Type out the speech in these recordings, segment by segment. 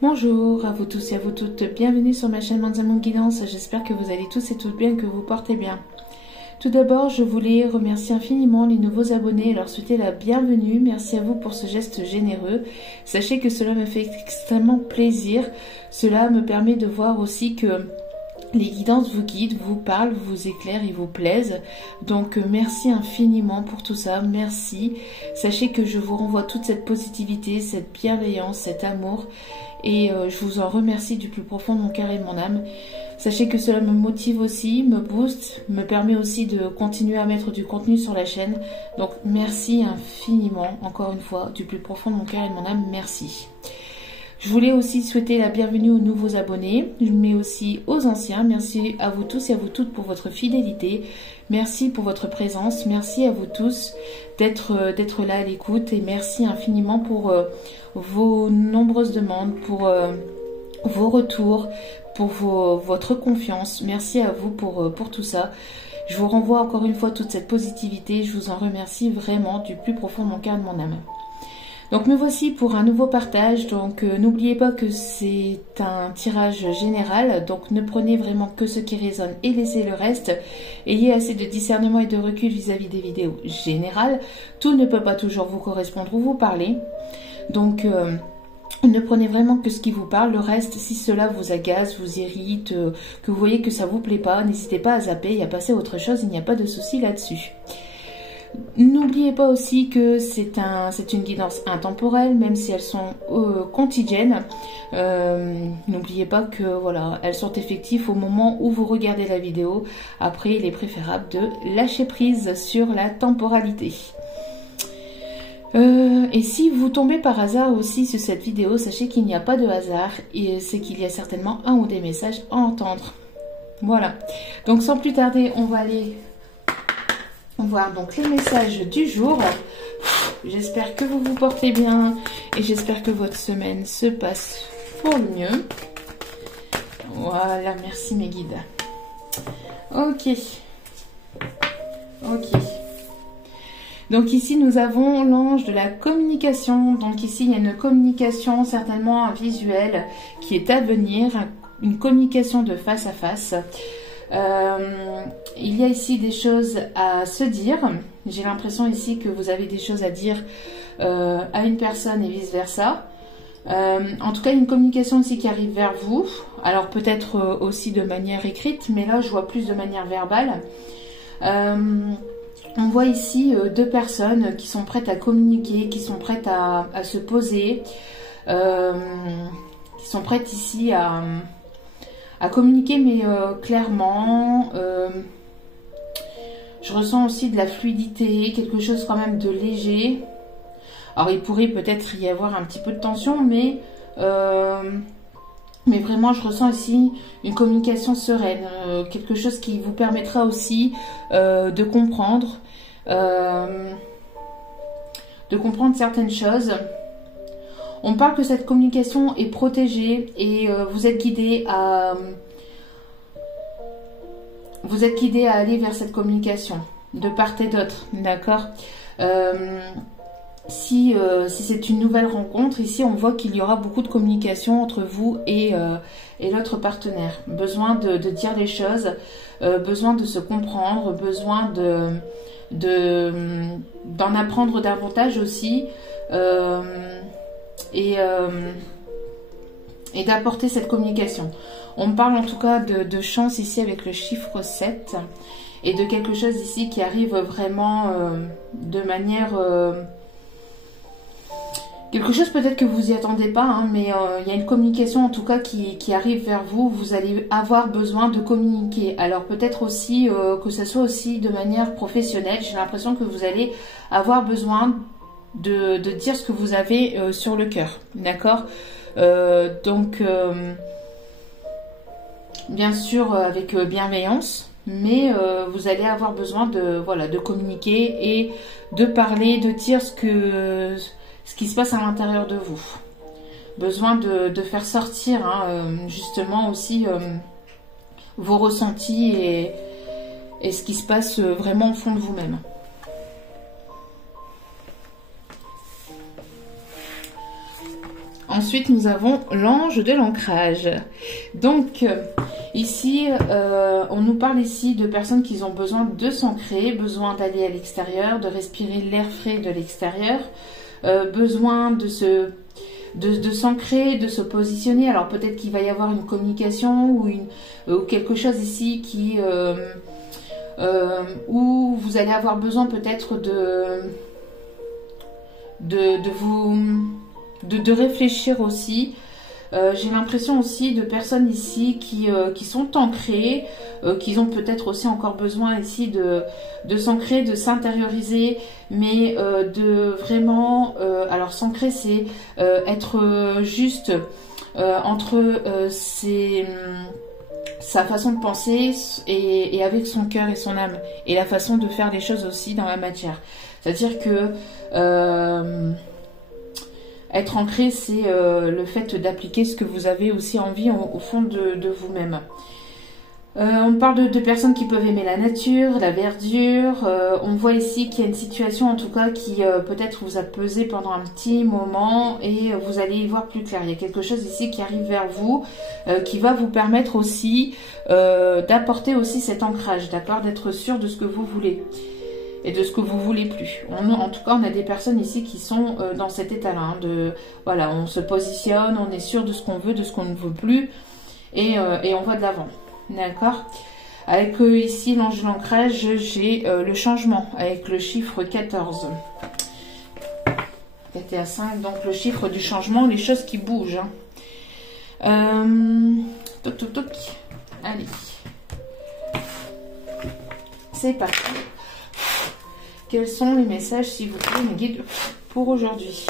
Bonjour à vous tous et à vous toutes, bienvenue sur ma chaîne Manzamoun Guidance, j'espère que vous allez tous et toutes bien, que vous portez bien. Tout d'abord, je voulais remercier infiniment les nouveaux abonnés et leur souhaiter la bienvenue. Merci à vous pour ce geste généreux. Sachez que cela me fait extrêmement plaisir. Cela me permet de voir aussi que les guidances vous guident, vous parlent, vous éclairent et vous plaisent. Donc merci infiniment pour tout ça, merci. Sachez que je vous renvoie toute cette positivité, cette bienveillance, cet amour. Et je vous en remercie du plus profond de mon cœur et de mon âme. Sachez que cela me motive aussi, me booste, me permet aussi de continuer à mettre du contenu sur la chaîne. Donc merci infiniment, encore une fois, du plus profond de mon cœur et de mon âme, merci. Je voulais aussi souhaiter la bienvenue aux nouveaux abonnés, mais aussi aux anciens. Merci à vous tous et à vous toutes pour votre fidélité. Merci pour votre présence. Merci à vous tous d'être là à l'écoute. Et merci infiniment pour vos nombreuses demandes, pour vos retours, pour votre confiance. Merci à vous pour tout ça. Je vous renvoie encore une fois toute cette positivité. Je vous en remercie vraiment du plus profond de mon cœur et de mon âme. Donc me voici pour un nouveau partage, donc n'oubliez pas que c'est un tirage général, donc ne prenez vraiment que ce qui résonne et laissez le reste. Ayez assez de discernement et de recul vis-à-vis des vidéos générales, tout ne peut pas toujours vous correspondre ou vous parler, donc ne prenez vraiment que ce qui vous parle, le reste, si cela vous agace, vous irrite, que vous voyez que ça vous plaît pas, n'hésitez pas à zapper et à passer à autre chose, il n'y a pas de souci là-dessus. N'oubliez pas aussi que c'est une guidance intemporelle, même si elles sont quotidiennes. N'oubliez pas que voilà, elles sont effectives au moment où vous regardez la vidéo. Après, il est préférable de lâcher prise sur la temporalité. Et si vous tombez par hasard aussi sur cette vidéo, sachez qu'il n'y a pas de hasard et c'est qu'il y a certainement un ou des messages à entendre. Voilà. Donc sans plus tarder, on va aller voir donc les messages du jour. J'espère que vous vous portez bien et j'espère que votre semaine se passe pour le mieux. Voilà, merci mes guides. Ok. Donc ici nous avons l'ange de la communication. Donc ici il y a une communication certainement visuelle qui est à venir, une communication de face à face. Il y a ici des choses à se dire. J'ai l'impression ici que vous avez des choses à dire à une personne et vice versa. En tout cas, il y a une communication ici qui arrive vers vous. Alors peut-être aussi de manière écrite, mais là je vois plus de manière verbale. On voit ici deux personnes qui sont prêtes à communiquer, qui sont prêtes à se poser, qui sont prêtes ici à communiquer, mais clairement. Je ressens aussi de la fluidité, quelque chose quand même de léger. Alors il pourrait peut-être y avoir un petit peu de tension, mais vraiment je ressens ici une communication sereine, quelque chose qui vous permettra aussi de comprendre certaines choses. On parle que cette communication est protégée et vous êtes guidé à aller vers cette communication de part et d'autre, d'accord. Si c'est une nouvelle rencontre, ici on voit qu'il y aura beaucoup de communication entre vous et l'autre partenaire. Besoin de dire les choses, besoin de se comprendre, besoin d'en apprendre davantage aussi. Et d'apporter cette communication. On me parle en tout cas de chance ici avec le chiffre 7 et de quelque chose ici qui arrive vraiment de manière... quelque chose peut-être que vous n'y attendez pas, hein, mais il y a une communication en tout cas qui arrive vers vous. Vous allez avoir besoin de communiquer. Alors peut-être aussi que ce soit aussi de manière professionnelle. J'ai l'impression que vous allez avoir besoin de dire ce que vous avez sur le cœur, d'accord. Donc bien sûr avec bienveillance, mais vous allez avoir besoin de communiquer et de parler, de dire ce qui se passe à l'intérieur de vous. Besoin de faire sortir justement aussi vos ressentis et ce qui se passe vraiment au fond de vous-même. Ensuite, nous avons l'ange de l'ancrage. Donc, ici, on nous parle ici de personnes qui ont besoin de s'ancrer, besoin d'aller à l'extérieur, de respirer l'air frais de l'extérieur, besoin de s'ancrer, de se positionner. Alors, peut-être qu'il va y avoir une communication ou quelque chose ici qui... où vous allez avoir besoin peut-être de réfléchir aussi. J'ai l'impression aussi de personnes ici qui sont ancrées, qui ont peut-être aussi encore besoin ici de s'ancrer, de s'intérioriser, mais de vraiment... alors s'ancrer, c'est être juste entre sa façon de penser et avec son cœur et son âme, et la façon de faire les choses aussi dans la matière. C'est-à-dire que être ancré, c'est le fait d'appliquer ce que vous avez aussi envie au fond de vous-même. On parle de personnes qui peuvent aimer la nature, la verdure. On voit ici qu'il y a une situation en tout cas qui peut-être vous a pesé pendant un petit moment et vous allez y voir plus clair. Il y a quelque chose ici qui arrive vers vous, qui va vous permettre aussi d'apporter aussi cet ancrage, d'accord, d'être sûr de ce que vous voulez et de ce que vous voulez plus. En tout cas, on a des personnes ici qui sont dans cet état-là, hein, voilà, on se positionne, on est sûr de ce qu'on veut, de ce qu'on ne veut plus, et on va de l'avant. D'accord. Avec ici l'ange de l'ancrage, j'ai le changement avec le chiffre 14. 4 et à 5, donc le chiffre du changement, les choses qui bougent. Toc toc toc. Allez. C'est parti. Quels sont les messages, s'il vous plaît, mes guides, pour aujourd'hui?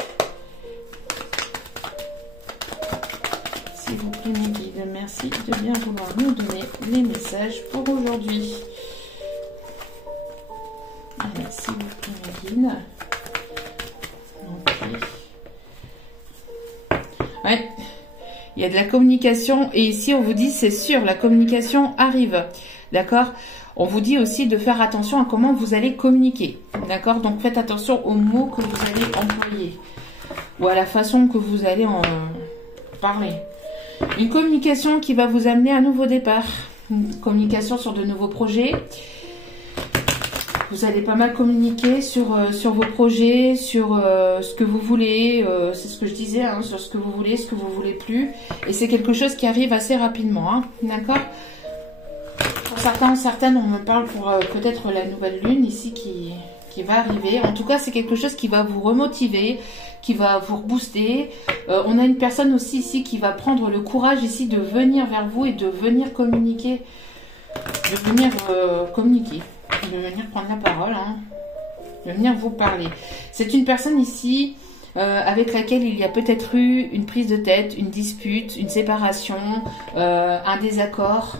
S'il vous plaît, mes guides, merci de bien vouloir nous donner les messages pour aujourd'hui. Allez, s'il vous plaît, mes guides. Okay. Ouais, il y a de la communication et ici on vous dit c'est sûr, la communication arrive, d'accord. On vous dit aussi de faire attention à comment vous allez communiquer, d'accord. Donc faites attention aux mots que vous allez employer ou à la façon que vous allez en parler. Une communication qui va vous amener à un nouveau départ. Une communication sur de nouveaux projets. Vous allez pas mal communiquer sur vos projets, sur ce que vous voulez. C'est ce que je disais, hein, sur ce que vous voulez, ce que vous voulez plus. Et c'est quelque chose qui arrive assez rapidement. Hein, d'accord. Pour certains, certaines, on me parle pour peut-être la nouvelle lune ici qui va arriver. En tout cas, c'est quelque chose qui va vous remotiver, qui va vous rebooster. On a une personne aussi ici qui va prendre le courage ici de venir vers vous et de venir communiquer. De venir communiquer. De venir prendre la parole. Hein, de venir vous parler. C'est une personne ici avec laquelle il y a peut-être eu une prise de tête, une dispute, une séparation, un désaccord.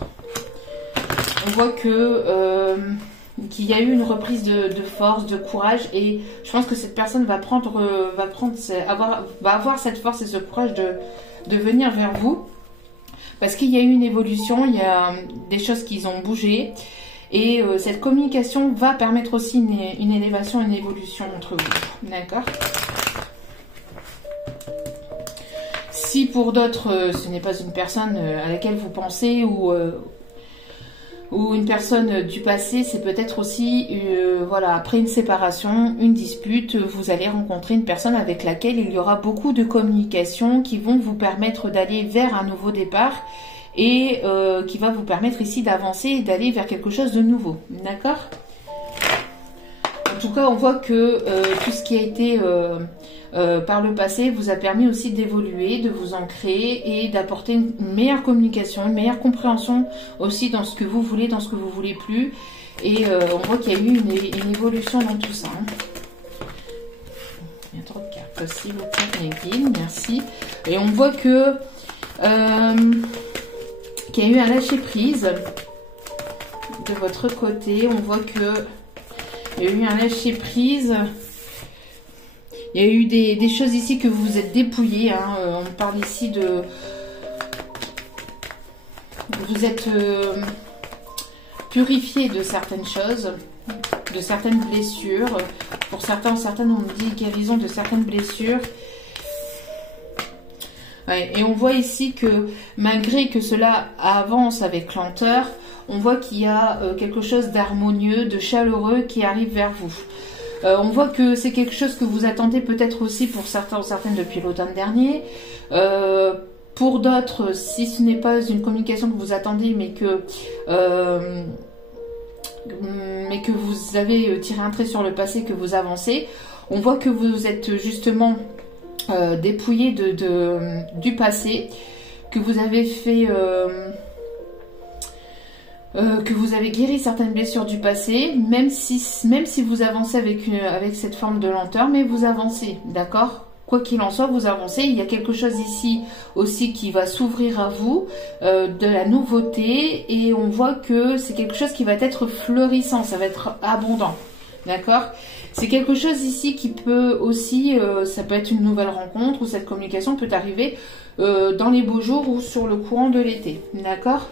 On voit que qu'il y a eu une reprise de force, de courage, et je pense que cette personne va avoir cette force et ce courage de venir vers vous, parce qu'il y a eu une évolution, il y a des choses qui ont bougé, et cette communication va permettre aussi une élévation, une évolution entre vous, d'accord. Si pour d'autres, ce n'est pas une personne à laquelle vous pensez ou une personne du passé, c'est peut-être aussi, voilà, après une séparation, une dispute, vous allez rencontrer une personne avec laquelle il y aura beaucoup de communication qui vont vous permettre d'aller vers un nouveau départ et qui va vous permettre ici d'avancer et d'aller vers quelque chose de nouveau, d'accord? En tout cas, on voit que tout ce qui a été par le passé vous a permis aussi d'évoluer, de vous ancrer et d'apporter une meilleure communication, une meilleure compréhension aussi dans ce que vous voulez, dans ce que vous voulez plus. Et on voit qu'il y a eu une évolution dans tout ça. Hein. Il y a trop de cartes, s'il vous plaît, mes guides, merci. Et on voit que qu'il y a eu un lâcher prise de votre côté. On voit que il y a eu un lâcher prise. Il y a eu des choses ici que vous vous êtes dépouillé. Hein. On parle ici de... Vous êtes purifié de certaines choses, de certaines blessures. Pour certains, certaines, on me dit guérison de certaines blessures. Ouais, et on voit ici que malgré que cela avance avec lenteur, on voit qu'il y a quelque chose d'harmonieux, de chaleureux qui arrive vers vous. On voit que c'est quelque chose que vous attendez peut-être aussi pour certains ou certaines depuis l'automne dernier. Pour d'autres, si ce n'est pas une communication que vous attendez, mais que vous avez tiré un trait sur le passé, que vous avancez, on voit que vous êtes justement dépouillé du passé, que vous avez fait... que vous avez guéri certaines blessures du passé, même si vous avancez avec cette forme de lenteur, mais vous avancez, d'accord? Quoi qu'il en soit, vous avancez. Il y a quelque chose ici aussi qui va s'ouvrir à vous, de la nouveauté, et on voit que c'est quelque chose qui va être fleurissant, ça va être abondant, d'accord? C'est quelque chose ici qui peut aussi, ça peut être une nouvelle rencontre, ou cette communication peut arriver dans les beaux jours ou sur le courant de l'été, d'accord?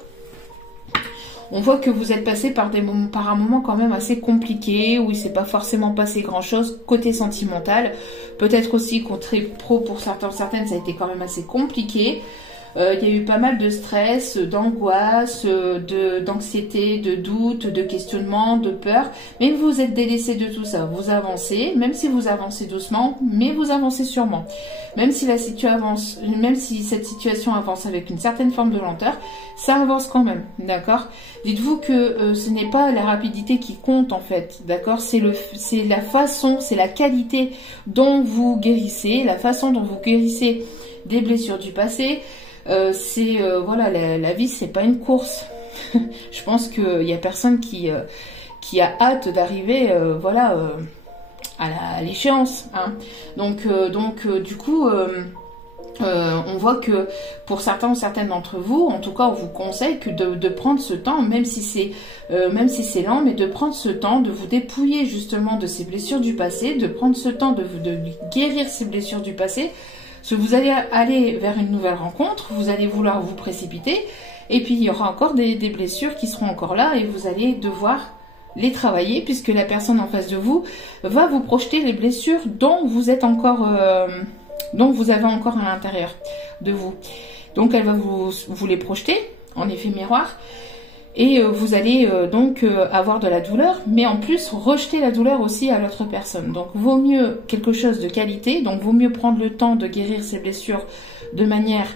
On voit que vous êtes passé par un moment quand même assez compliqué, où il ne s'est pas forcément passé grand-chose côté sentimental. Peut-être aussi côté pro pour certaines, ça a été quand même assez compliqué. Il y a eu pas mal de stress, d'angoisse, d'anxiété, de doute, de questionnement, de peur. Mais vous êtes délaissé de tout ça. Vous avancez, même si vous avancez doucement, mais vous avancez sûrement. Même si cette situation avance avec une certaine forme de lenteur, ça avance quand même, d'accord? Dites-vous que ce n'est pas la rapidité qui compte en fait, d'accord? C'est la façon, c'est la qualité dont vous guérissez, la façon dont vous guérissez des blessures du passé. Voilà, la vie c'est pas une course. Je pense qu'il y a personne qui a hâte d'arriver à l'échéance, hein. Donc du coup on voit que pour certains ou certaines d'entre vous, en tout cas on vous conseille de prendre ce temps, même si c'est lent, mais de prendre ce temps de vous dépouiller justement de ces blessures du passé, de prendre ce temps de guérir ces blessures du passé. Parce que vous allez aller vers une nouvelle rencontre, vous allez vouloir vous précipiter, et puis il y aura encore des blessures qui seront encore là, et vous allez devoir les travailler, puisque la personne en face de vous va vous projeter les blessures dont vous êtes encore, dont vous avez encore à l'intérieur de vous. Donc elle va vous les projeter en effet miroir, et vous allez donc avoir de la douleur, mais en plus rejeter la douleur aussi à l'autre personne. Donc vaut mieux quelque chose de qualité, donc vaut mieux prendre le temps de guérir ces blessures de manière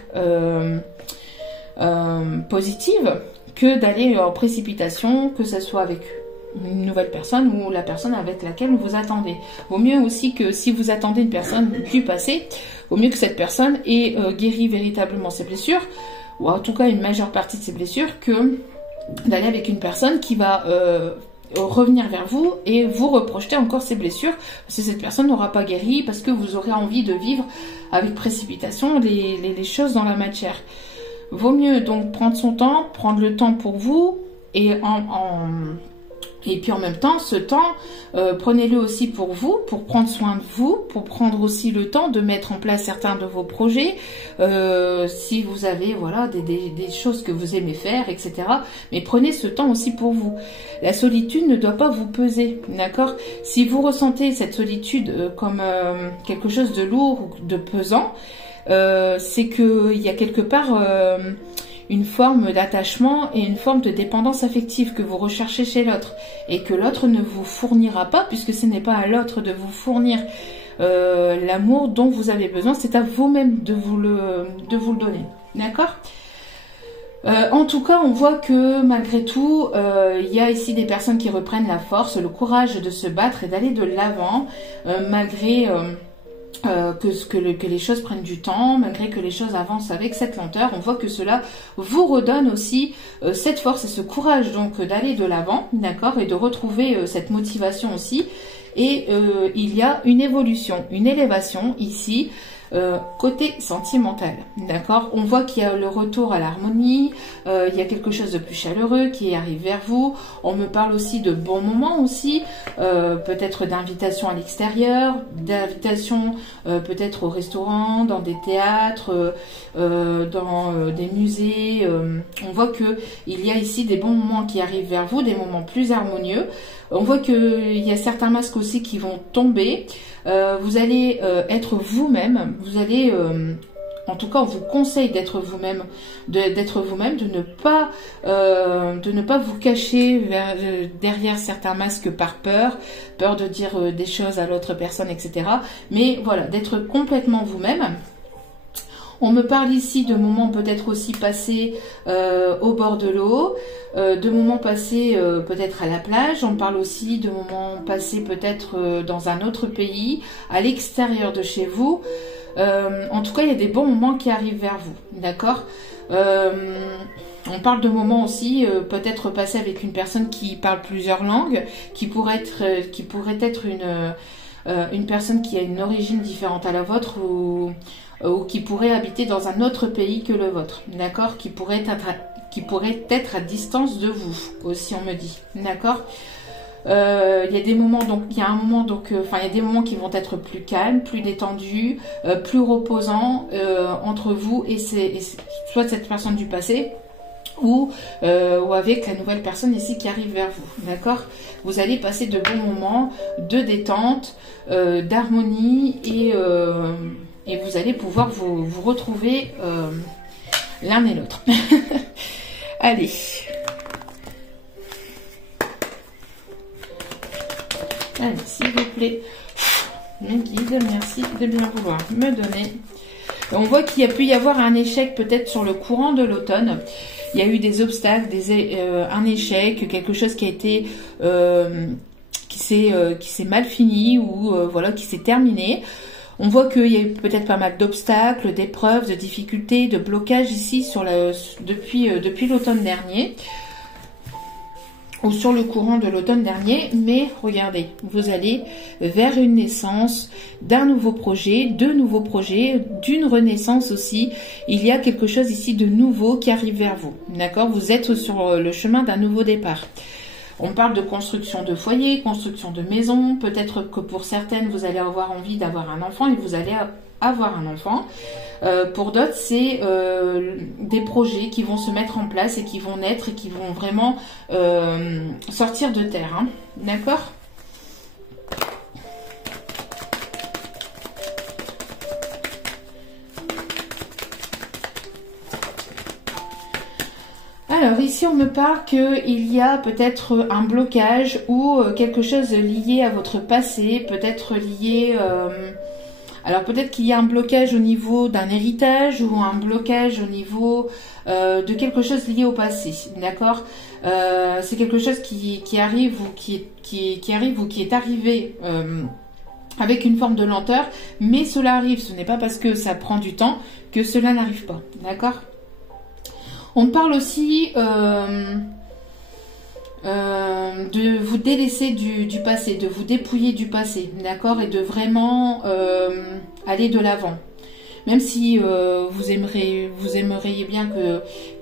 positive que d'aller en précipitation, que ce soit avec une nouvelle personne ou la personne avec laquelle vous attendez. Vaut mieux aussi que si vous attendez une personne du passé, vaut mieux que cette personne ait guéri véritablement ses blessures, ou en tout cas une majeure partie de ses blessures, que d'aller avec une personne qui va revenir vers vous et vous reprojeter encore ses blessures, parce que cette personne n'aura pas guéri, parce que vous aurez envie de vivre avec précipitation les choses dans la matière. Vaut mieux donc prendre son temps, prendre le temps pour vous, et puis en même temps, ce temps, prenez-le aussi pour vous, pour prendre soin de vous, pour prendre aussi le temps de mettre en place certains de vos projets, si vous avez voilà des choses que vous aimez faire, etc. Mais prenez ce temps aussi pour vous. La solitude ne doit pas vous peser, d'accord? Si vous ressentez cette solitude comme quelque chose de lourd ou de pesant, c'est qu'il y a quelque part... une forme d'attachement et une forme de dépendance affective que vous recherchez chez l'autre, et que l'autre ne vous fournira pas, puisque ce n'est pas à l'autre de vous fournir l'amour dont vous avez besoin, c'est à vous-même de vous le donner, d'accord? En tout cas, on voit que malgré tout, il y a ici des personnes qui reprennent la force, le courage de se battre et d'aller de l'avant, malgré... que les choses prennent du temps, malgré que les choses avancent avec cette lenteur. On voit que cela vous redonne aussi cette force et ce courage donc d'aller de l'avant, d'accord, et de retrouver cette motivation aussi. Et il y a une évolution, une élévation ici, côté sentimental, d'accord. On voit qu'il y a le retour à l'harmonie, il y a quelque chose de plus chaleureux qui arrive vers vous. On me parle aussi de bons moments aussi, peut-être d'invitation à l'extérieur, d'invitation peut-être au restaurant, dans des théâtres, dans des musées. On voit que il y a ici des bons moments qui arrivent vers vous, des moments plus harmonieux. On voit qu'il y a certains masques aussi qui vont tomber. Vous allez être vous-même, vous allez en tout cas, on vous conseille d'être vous-même, de ne pas vous cacher derrière certains masques par peur de dire des choses à l'autre personne, etc. Mais voilà, d'être complètement vous-même. On me parle ici de moments peut-être aussi passés au bord de l'eau, de moments passés peut-être à la plage. On me parle aussi de moments passés peut-être dans un autre pays, à l'extérieur de chez vous. En tout cas, il y a des bons moments qui arrivent vers vous, d'accord. On parle de moments aussi peut-être passés avec une personne qui parle plusieurs langues, qui pourrait être une personne qui a une origine différente à la vôtre ou qui pourrait habiter dans un autre pays que le vôtre, d'accord, qui pourrait être à distance de vous aussi, on me dit, d'accord. Il y a des moments donc il y a des moments qui vont être plus calmes, plus détendus, plus reposants entre vous et soit cette personne du passé ou avec la nouvelle personne ici qui arrive vers vous, d'accord. Vous allez passer de bons moments de détente, d'harmonie et vous allez pouvoir vous retrouver l'un et l'autre. Allez. Allez, s'il vous plaît, mes guides, merci de bien vouloir me donner. On voit qu'il y a pu y avoir un échec peut-être sur le courant de l'automne. Il y a eu des obstacles, un échec, quelque chose qui a été qui s'est mal fini ou voilà, qui s'est terminé. On voit qu'il y a eu peut-être pas mal d'obstacles, d'épreuves, de difficultés, de blocages ici depuis l'automne dernier ou sur le courant de l'automne dernier. Mais regardez, vous allez vers une naissance d'un nouveau projet, de nouveaux projets, d'une renaissance aussi. Il y a quelque chose ici de nouveau qui arrive vers vous, d'accord. Vous êtes sur le chemin d'un nouveau départ. On parle de construction de foyer, construction de maison. Peut-être que pour certaines, vous allez avoir envie d'avoir un enfant et vous allez avoir un enfant. Pour d'autres, c'est des projets qui vont se mettre en place et qui vont naître et qui vont vraiment sortir de terre. Hein. D'accord ? Alors ici on me parle qu'il y a peut-être un blocage ou quelque chose lié à votre passé, peut-être lié... alors peut-être qu'il y a un blocage au niveau d'un héritage ou un blocage au niveau de quelque chose lié au passé, d'accord. C'est quelque chose qui arrive ou qui arrive ou qui est arrivé avec une forme de lenteur, mais cela arrive, ce n'est pas parce que ça prend du temps que cela n'arrive pas, d'accord. On parle aussi de vous délaisser du passé, de vous dépouiller du passé, d'accord, et de vraiment aller de l'avant. Même si vous aimeriez bien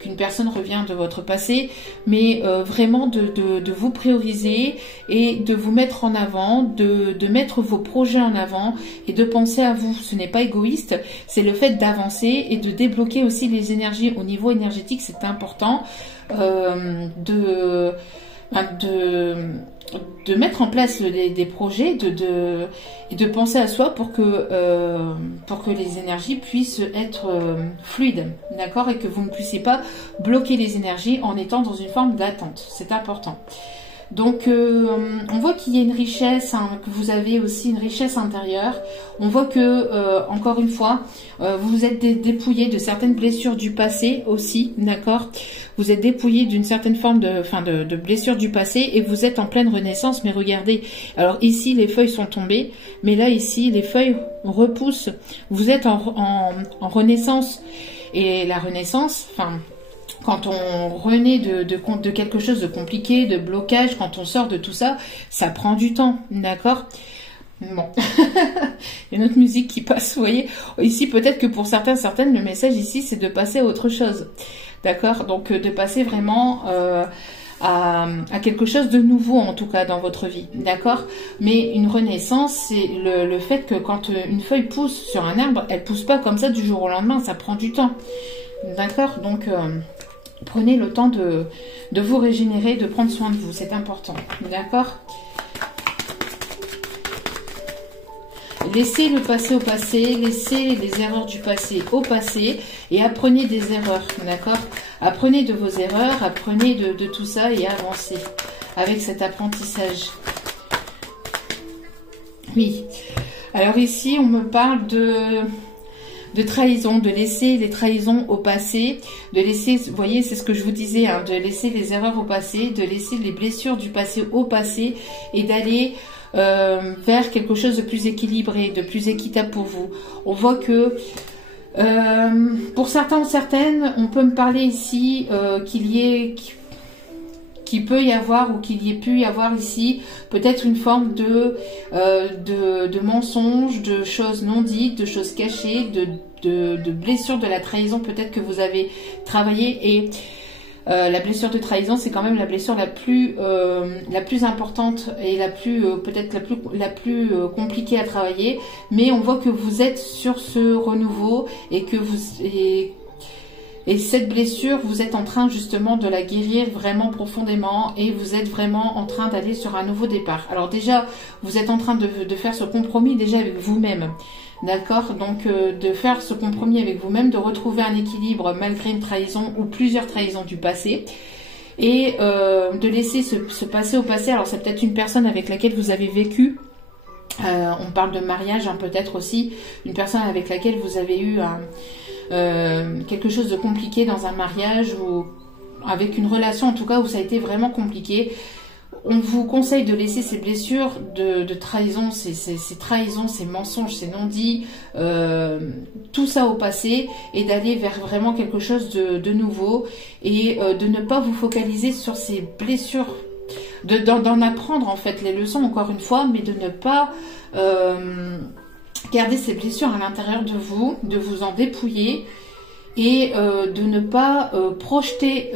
qu'une personne revienne de votre passé, mais vraiment de vous prioriser et de vous mettre en avant, de mettre vos projets en avant et de penser à vous. Ce n'est pas égoïste, c'est le fait d'avancer et de débloquer aussi les énergies au niveau énergétique, c'est important de mettre en place des projets, et de penser à soi pour que les énergies puissent être fluides, d'accord, et que vous ne puissiez pas bloquer les énergies en étant dans une forme d'attente. C'est important. Donc, on voit qu'il y a une richesse, hein, que vous avez aussi une richesse intérieure. On voit que, encore une fois, vous vous êtes dépouillé de certaines blessures du passé aussi, d'accord. Vous êtes dépouillé d'une certaine forme de blessures du passé et vous êtes en pleine renaissance. Mais regardez, alors ici, les feuilles sont tombées, mais là, ici, les feuilles repoussent. Vous êtes en renaissance. Et la renaissance, quand on renaît de quelque chose de compliqué, de blocage, quand on sort de tout ça, ça prend du temps, d'accord? Bon, il y a une autre musique qui passe, vous voyez. Ici, peut-être que pour certaines, le message ici, c'est de passer à autre chose, d'accord? Donc, de passer vraiment à quelque chose de nouveau, en tout cas, dans votre vie, d'accord? Mais une renaissance, c'est le fait que quand une feuille pousse sur un arbre, elle pousse pas comme ça du jour au lendemain, ça prend du temps, d'accord? Donc... prenez le temps de vous régénérer, de prendre soin de vous, c'est important, d'accord? laissez le passé au passé, laissez les erreurs du passé au passé et apprenez des erreurs, d'accord? Apprenez de vos erreurs, apprenez de tout ça et avancez avec cet apprentissage. Oui. Alors ici, on me parle de trahison, de laisser les trahisons au passé, de laisser, vous voyez, c'est ce que je vous disais, hein, de laisser les erreurs au passé, de laisser les blessures du passé au passé et d'aller vers quelque chose de plus équilibré, de plus équitable pour vous. On voit que pour certains ou certaines, on peut me parler ici qu'il peut y avoir ou qu'il y ait pu y avoir ici peut-être une forme de mensonge, de choses non dites, de choses cachées, de blessures de la trahison peut-être que vous avez travaillé et la blessure de trahison, c'est quand même la blessure la plus importante et peut-être la plus compliquée à travailler. Mais on voit que vous êtes sur ce renouveau et que et cette blessure, vous êtes en train justement de la guérir vraiment profondément et vous êtes vraiment en train d'aller sur un nouveau départ. Alors déjà, vous êtes en train de faire ce compromis déjà avec vous-même. D'accord? Donc de faire ce compromis avec vous-même, de retrouver un équilibre malgré une trahison ou plusieurs trahisons du passé. Et de laisser ce passé au passé. Alors c'est peut-être une personne avec laquelle vous avez vécu. On parle de mariage, hein, peut-être aussi. Une personne avec laquelle vous avez eu quelque chose de compliqué dans un mariage ou avec une relation en tout cas où ça a été vraiment compliqué. On vous conseille de laisser ces blessures de trahison, ces trahisons, ces mensonges, ces non-dits, tout ça au passé et d'aller vers vraiment quelque chose de nouveau et de ne pas vous focaliser sur ces blessures, d'en apprendre en fait les leçons encore une fois, mais de ne pas garder ces blessures à l'intérieur de vous en dépouiller et de ne pas projeter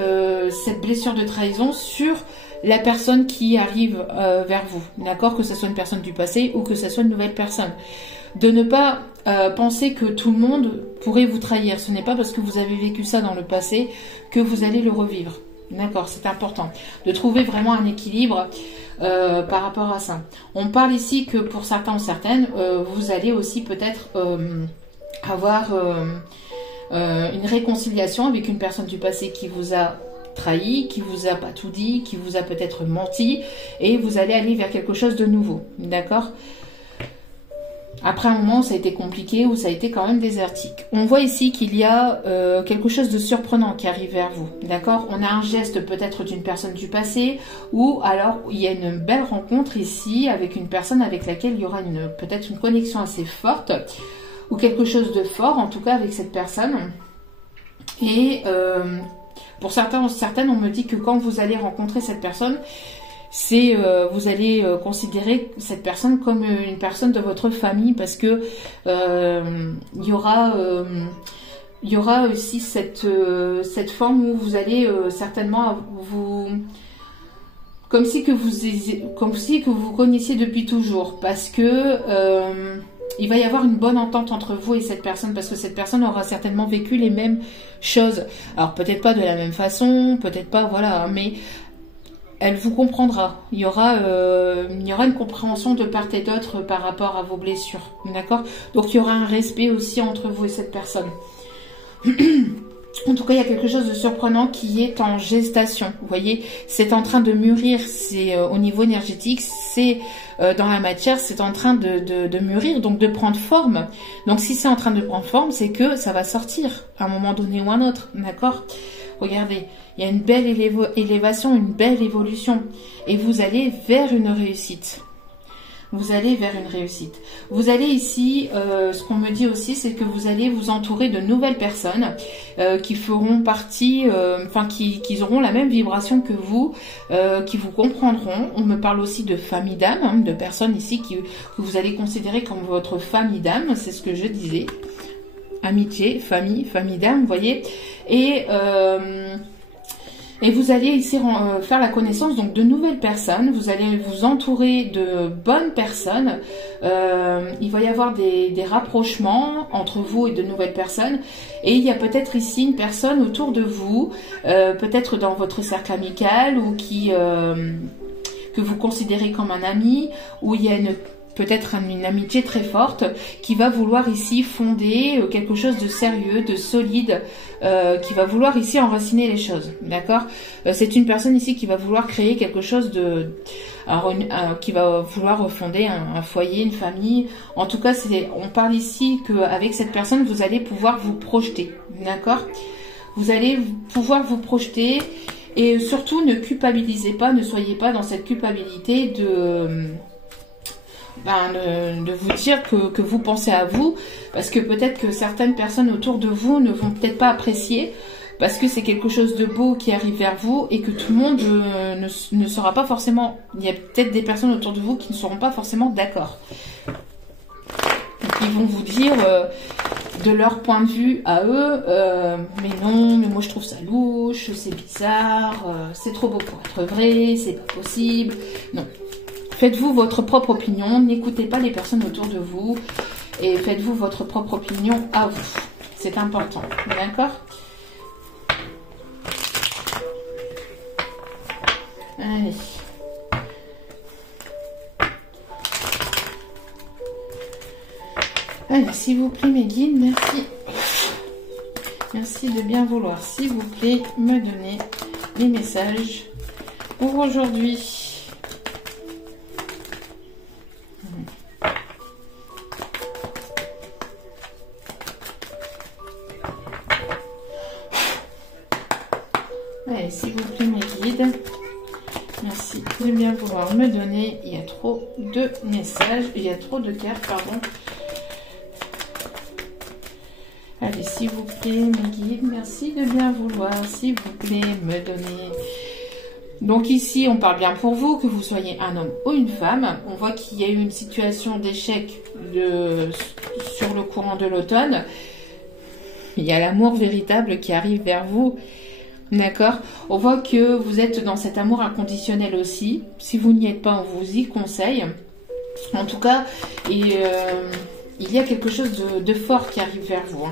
cette blessure de trahison sur la personne qui arrive vers vous, d'accord? Que ce soit une personne du passé ou que ce soit une nouvelle personne. De ne pas penser que tout le monde pourrait vous trahir. Ce n'est pas parce que vous avez vécu ça dans le passé que vous allez le revivre. D'accord, c'est important. De trouver vraiment un équilibre par rapport à ça. On parle ici que pour certains ou certaines, vous allez aussi peut-être avoir une réconciliation avec une personne du passé qui vous a trahi, qui vous a pas tout dit, qui vous a peut-être menti, et vous allez aller vers quelque chose de nouveau, d'accord? Après un moment, ça a été compliqué ou ça a été quand même désertique. On voit ici qu'il y a quelque chose de surprenant qui arrive vers vous, d'accord? On a un geste peut-être d'une personne du passé ou alors il y a une belle rencontre ici avec une personne avec laquelle il y aura peut-être une connexion assez forte ou quelque chose de fort en tout cas avec cette personne. Et pour certains ou certaines, on me dit que quand vous allez rencontrer cette personne, vous allez considérer cette personne comme une personne de votre famille parce que il y aura aussi cette forme où vous allez certainement comme si que vous connaissiez depuis toujours parce que il va y avoir une bonne entente entre vous et cette personne parce que cette personne aura certainement vécu les mêmes choses. Alors peut-être pas de la même façon, peut-être pas, voilà, mais elle vous comprendra. Il y aura une compréhension de part et d'autre par rapport à vos blessures, d'accord? Donc il y aura un respect aussi entre vous et cette personne. En tout cas, il y a quelque chose de surprenant qui est en gestation. Vous voyez, c'est en train de mûrir, c'est au niveau énergétique, c'est dans la matière, c'est en train de mûrir, donc de prendre forme. Donc si c'est en train de prendre forme, c'est que ça va sortir à un moment donné ou un autre, d'accord? Regardez, il y a une belle élévation, une belle évolution. Et vous allez vers une réussite. Vous allez vers une réussite. Vous allez ici, ce qu'on me dit aussi, c'est que vous allez vous entourer de nouvelles personnes qui feront partie, qui auront la même vibration que vous, qui vous comprendront. On me parle aussi de famille d'âme, hein, de personnes ici que vous allez considérer comme votre famille d'âme, c'est ce que je disais. Amitié, famille d'âme, vous voyez. Et vous allez ici faire la connaissance donc de nouvelles personnes. Vous allez vous entourer de bonnes personnes. Il va y avoir des rapprochements entre vous et de nouvelles personnes. Et il y a peut-être ici une personne autour de vous, peut-être dans votre cercle amical ou que vous considérez comme un ami, où il y a peut-être une amitié très forte qui va vouloir ici fonder quelque chose de sérieux, de solide, qui va vouloir ici enraciner les choses, d'accord? C'est une personne ici qui va vouloir créer quelque chose de... Alors, qui va vouloir fonder un foyer, une famille. En tout cas, on parle ici qu'avec cette personne, vous allez pouvoir vous projeter, d'accord? Vous allez pouvoir vous projeter et surtout ne culpabilisez pas, ne soyez pas dans cette culpabilité de vous dire que vous pensez à vous, parce que peut-être que certaines personnes autour de vous ne vont peut-être pas apprécier, parce que c'est quelque chose de beau qui arrive vers vous et que tout le monde ne sera pas forcément... Il y a peut-être des personnes autour de vous qui ne seront pas forcément d'accord. Ils vont vous dire, de leur point de vue à eux, mais non, mais moi je trouve ça louche, c'est bizarre, c'est trop beau pour être vrai, c'est pas possible. Non. Faites-vous votre propre opinion, n'écoutez pas les personnes autour de vous et faites-vous votre propre opinion à vous. C'est important, d'accord ? Allez. Allez, s'il vous plaît, mes guides, merci. Merci de bien vouloir, s'il vous plaît, me donner les messages pour aujourd'hui. Allez, s'il vous plaît, mes guides. Merci de bien vouloir me donner. Il y a trop de messages. Il y a trop de cartes, pardon. Allez, s'il vous plaît, mes guides. Merci de bien vouloir, s'il vous plaît, me donner. Donc ici, on parle bien pour vous, que vous soyez un homme ou une femme. On voit qu'il y a eu une situation d'échec sur le courant de l'automne. Il y a l'amour véritable qui arrive vers vous. D'accord. On voit que vous êtes dans cet amour inconditionnel aussi. Si vous n'y êtes pas, on vous y conseille. En tout cas, il y a quelque chose de fort qui arrive vers vous.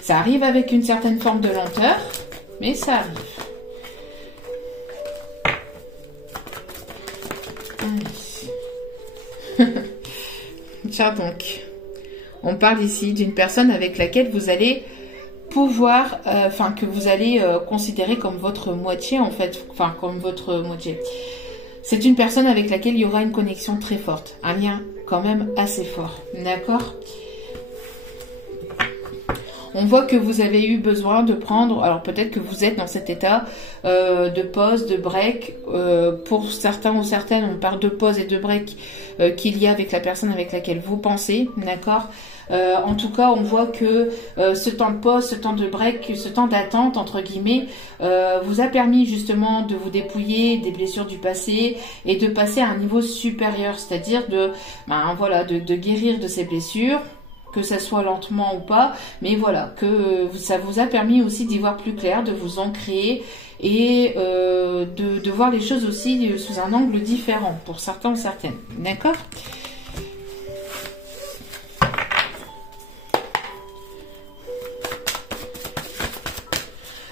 Ça arrive avec une certaine forme de lenteur, mais ça arrive. Tiens donc. On parle ici d'une personne avec laquelle vous allez pouvoir, que vous allez considérer comme votre moitié en fait, comme votre moitié. C'est une personne avec laquelle il y aura une connexion très forte, un lien quand même assez fort, d'accord? On voit que vous avez eu besoin de prendre, alors peut-être que vous êtes dans cet état de pause, de break. Pour certains ou certaines, on parle de pause et de break qu'il y a avec la personne avec laquelle vous pensez, d'accord? En tout cas, on voit que ce temps de pause, ce temps de break, ce temps d'attente, entre guillemets, vous a permis justement de vous dépouiller des blessures du passé et de passer à un niveau supérieur, c'est-à-dire de guérir de ces blessures, que ça soit lentement ou pas, mais voilà, que ça vous a permis aussi d'y voir plus clair, de vous ancrer et de voir les choses aussi sous un angle différent pour certains ou certaines, d'accord ?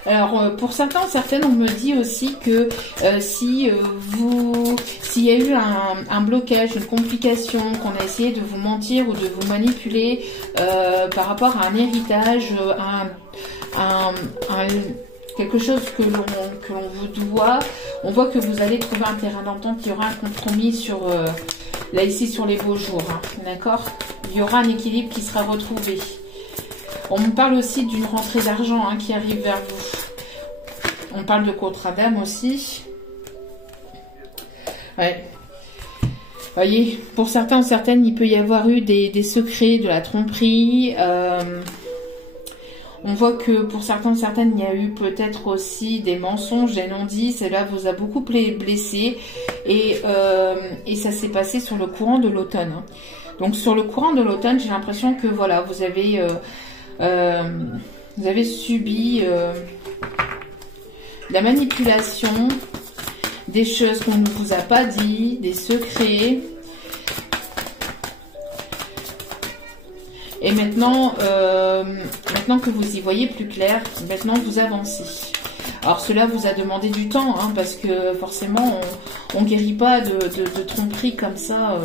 Alors, pour certains, certaines, on me dit aussi que s'il y a eu un blocage, une complication, qu'on a essayé de vous mentir ou de vous manipuler par rapport à un héritage, quelque chose que l'on vous doit, on voit que vous allez trouver un terrain d'entente, il y aura un compromis sur, là ici, sur les beaux jours, hein, d'accord ? Il y aura un équilibre qui sera retrouvé. On me parle aussi d'une rentrée d'argent qui arrive vers vous. On parle de contrat d'âme aussi. Ouais. Voyez, pour certains ou certaines, il peut y avoir eu des secrets, de la tromperie. On voit que pour certains ou certaines, il y a eu peut-être aussi des mensonges, des non-dits. Cela vous a beaucoup blessé. Et ça s'est passé sur le courant de l'automne. Donc sur le courant de l'automne, j'ai l'impression que voilà, vous avez subi de la manipulation, des choses qu'on ne vous a pas dit, des secrets. Et maintenant, maintenant que vous y voyez plus clair, maintenant vous avancez. Alors cela vous a demandé du temps, parce que forcément On guérit pas de tromperie comme ça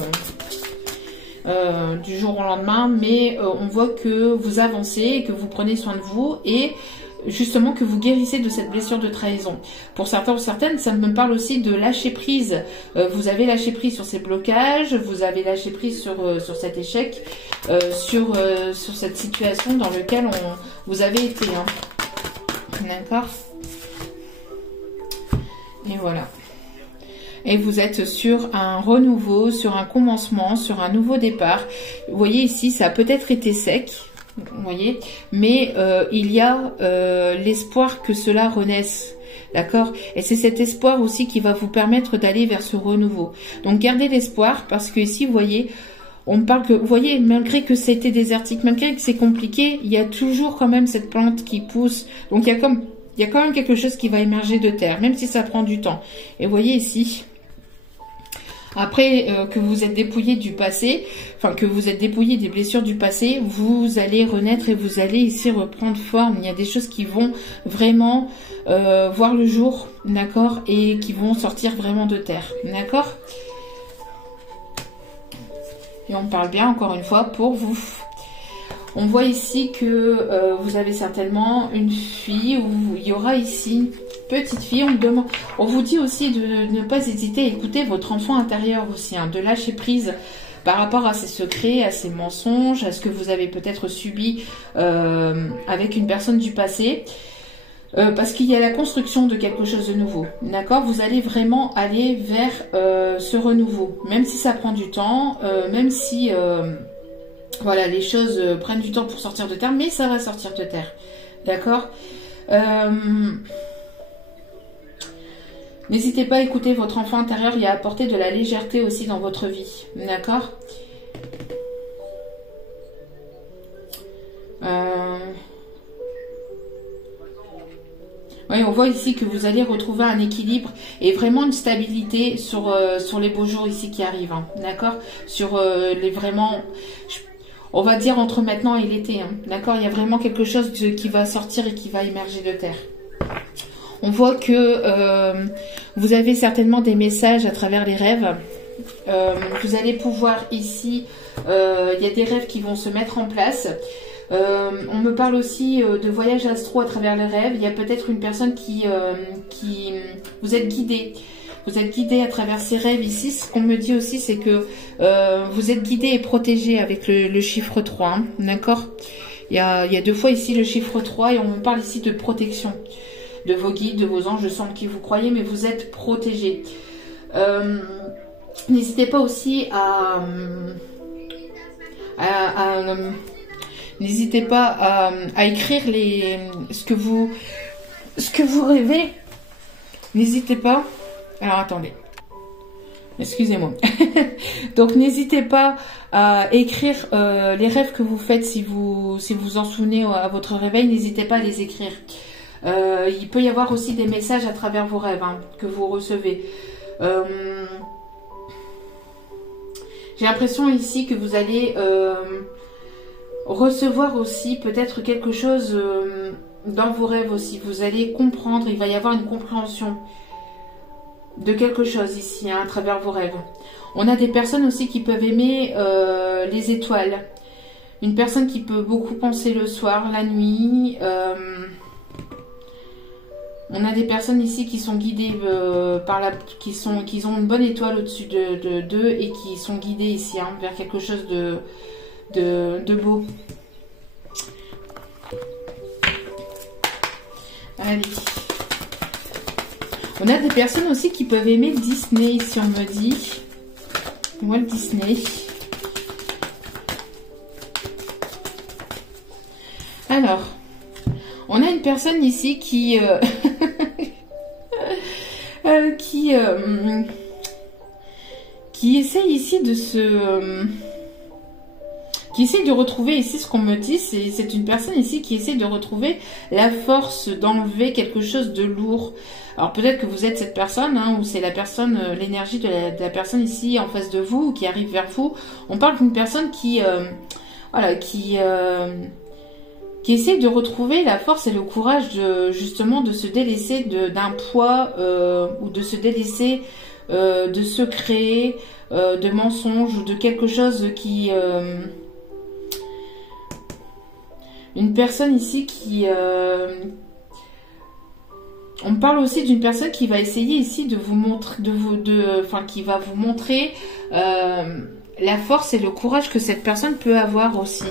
du jour au lendemain, mais on voit que vous avancez, que vous prenez soin de vous et justement que vous guérissez de cette blessure de trahison. Pour certains ou certaines, ça me parle aussi de lâcher prise. Vous avez lâché prise sur ces blocages, vous avez lâché prise sur cet échec, sur cette situation dans laquelle vous avez été. Hein. D'accord? Et voilà. Et vous êtes sur un renouveau, sur un commencement, sur un nouveau départ. Vous voyez ici, ça a peut-être été sec, vous voyez, mais il y a l'espoir que cela renaisse. D'accord? Et c'est cet espoir aussi qui va vous permettre d'aller vers ce renouveau. Donc gardez l'espoir parce que ici, vous voyez, on me parle que, vous voyez, malgré que c'était désertique, malgré que c'est compliqué, il y a toujours quand même cette plante qui pousse. Donc il y a quand même quelque chose qui va émerger de terre, même si ça prend du temps. Et vous voyez ici, après que vous êtes dépouillé du passé, enfin que vous êtes dépouillé des blessures du passé, vous allez renaître et vous allez ici reprendre forme. Il y a des choses qui vont vraiment voir le jour, d'accord, et qui vont sortir vraiment de terre, d'accord. Et on parle bien encore une fois pour vous. On voit ici que vous avez certainement une fille, ou il y aura ici petite fille. On vous dit aussi de ne pas hésiter à écouter votre enfant intérieur aussi, hein, de lâcher prise par rapport à ses secrets, à ses mensonges, à ce que vous avez peut-être subi avec une personne du passé. Parce qu'il y a la construction de quelque chose de nouveau, d'accord? Vous allez vraiment aller vers ce renouveau, même si ça prend du temps, même si voilà, les choses prennent du temps pour sortir de terre, mais ça va sortir de terre, d'accord? N'hésitez pas à écouter votre enfant intérieur et à apporter de la légèreté aussi dans votre vie, d'accord? Oui, on voit ici que vous allez retrouver un équilibre et vraiment une stabilité sur les beaux jours ici qui arrivent, hein, d'accord? Sur les vraiment, on va dire entre maintenant et l'été, hein, d'accord? Il y a vraiment quelque chose qui va sortir et qui va émerger de terre. On voit que vous avez certainement des messages à travers les rêves. Vous allez pouvoir ici, il y a des rêves qui vont se mettre en place. On me parle aussi de voyage astro à travers les rêves. Il y a peut-être une personne qui vous êtes guidé. Vous êtes guidé à travers ces rêves ici. Ce qu'on me dit aussi, c'est que vous êtes guidé et protégé avec le chiffre 3. Hein, d'accord? Il y a deux fois ici le chiffre 3 et on me parle ici de protection. De vos guides, de vos anges, je sens qui vous croyez, mais vous êtes protégé. N'hésitez pas aussi n'hésitez pas à écrire ce que vous rêvez. N'hésitez pas. Alors attendez. Excusez-moi. Donc n'hésitez pas à écrire les rêves que vous faites si vous en souvenez à votre réveil. N'hésitez pas à les écrire. Il peut y avoir aussi des messages à travers vos rêves, hein, que vous recevez. J'ai l'impression ici que vous allez recevoir aussi peut-être quelque chose dans vos rêves aussi. Vous allez comprendre, il va y avoir une compréhension de quelque chose ici, hein, à travers vos rêves. On a des personnes aussi qui peuvent aimer les étoiles. Une personne qui peut beaucoup penser le soir, la nuit. On a des personnes ici qui sont guidées qui ont une bonne étoile au-dessus d'eux et qui sont guidées ici, hein, vers quelque chose de beau. Allez. On a des personnes aussi qui peuvent aimer Disney, ici on me dit. Walt Disney. Alors, on a une personne ici qui qui essaye ici qui essaie de retrouver ici ce qu'on me dit, c'est une personne ici qui essaie de retrouver la force d'enlever quelque chose de lourd. Alors peut-être que vous êtes cette personne, hein, ou c'est la personne, l'énergie de la personne ici en face de vous, qui arrive vers vous. On parle d'une personne qui essaie de retrouver la force et le courage justement de se délaisser d'un poids ou de se délaisser de secrets, de mensonges ou de quelque chose qui... une personne ici qui... on parle aussi d'une personne qui va essayer ici de vous montrer, qui va vous montrer la force et le courage que cette personne peut avoir aussi.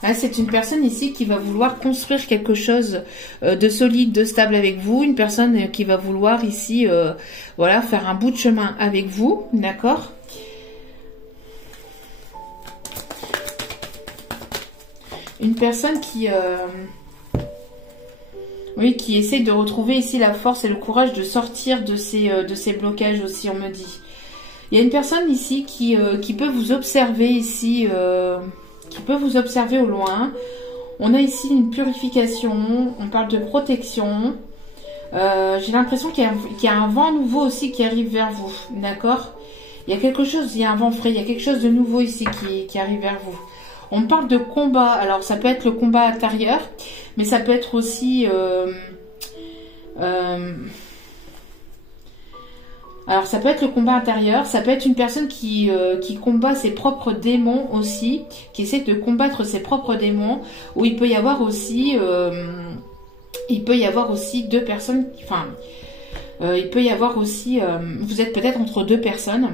Là, c'est une personne ici qui va vouloir construire quelque chose de solide, de stable avec vous. Une personne qui va vouloir ici, voilà, faire un bout de chemin avec vous, d'accord ? Une personne qui... oui, qui essaye de retrouver ici la force et le courage de sortir de ces blocages aussi, on me dit. Il y a une personne ici qui peut vous observer ici, qui peut vous observer au loin. On a ici une purification, on parle de protection. J'ai l'impression qu'il y a un vent nouveau aussi qui arrive vers vous, d'accord ? Il y a quelque chose, il y a un vent frais, il y a quelque chose de nouveau ici qui arrive vers vous. On parle de combat, alors ça peut être le combat intérieur, mais ça peut être aussi... alors ça peut être le combat intérieur, ça peut être une personne qui combat ses propres démons aussi, qui essaie de combattre ses propres démons, ou il peut y avoir aussi... deux personnes... Enfin, il peut y avoir aussi... vous êtes peut-être entre deux personnes.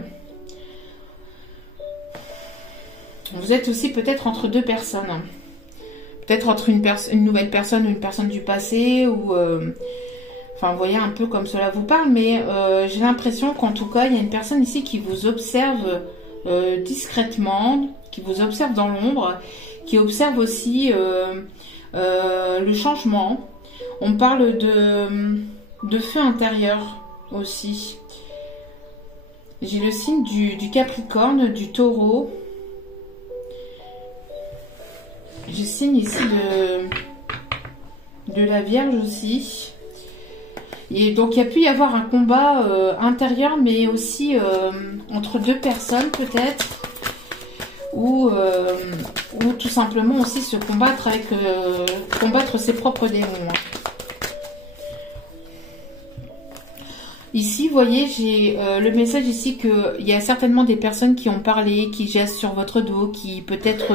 Vous êtes aussi peut-être entre deux personnes. Peut-être entre une nouvelle personne ou une personne du passé. Ou, enfin, vous voyez un peu comme cela vous parle. Mais j'ai l'impression qu'en tout cas, il y a une personne ici qui vous observe discrètement. Qui vous observe dans l'ombre. Qui observe aussi le changement. On parle de feu intérieur aussi. J'ai le signe du Capricorne, du Taureau. Je signe ici de la Vierge aussi. Et donc il y a pu y avoir un combat intérieur, mais aussi entre deux personnes peut-être. Ou tout simplement aussi se combattre avec combattre ses propres démons. Ici, vous voyez, j'ai le message ici qu'il y a certainement des personnes qui ont parlé, qui jasent sur votre dos, qui peut-être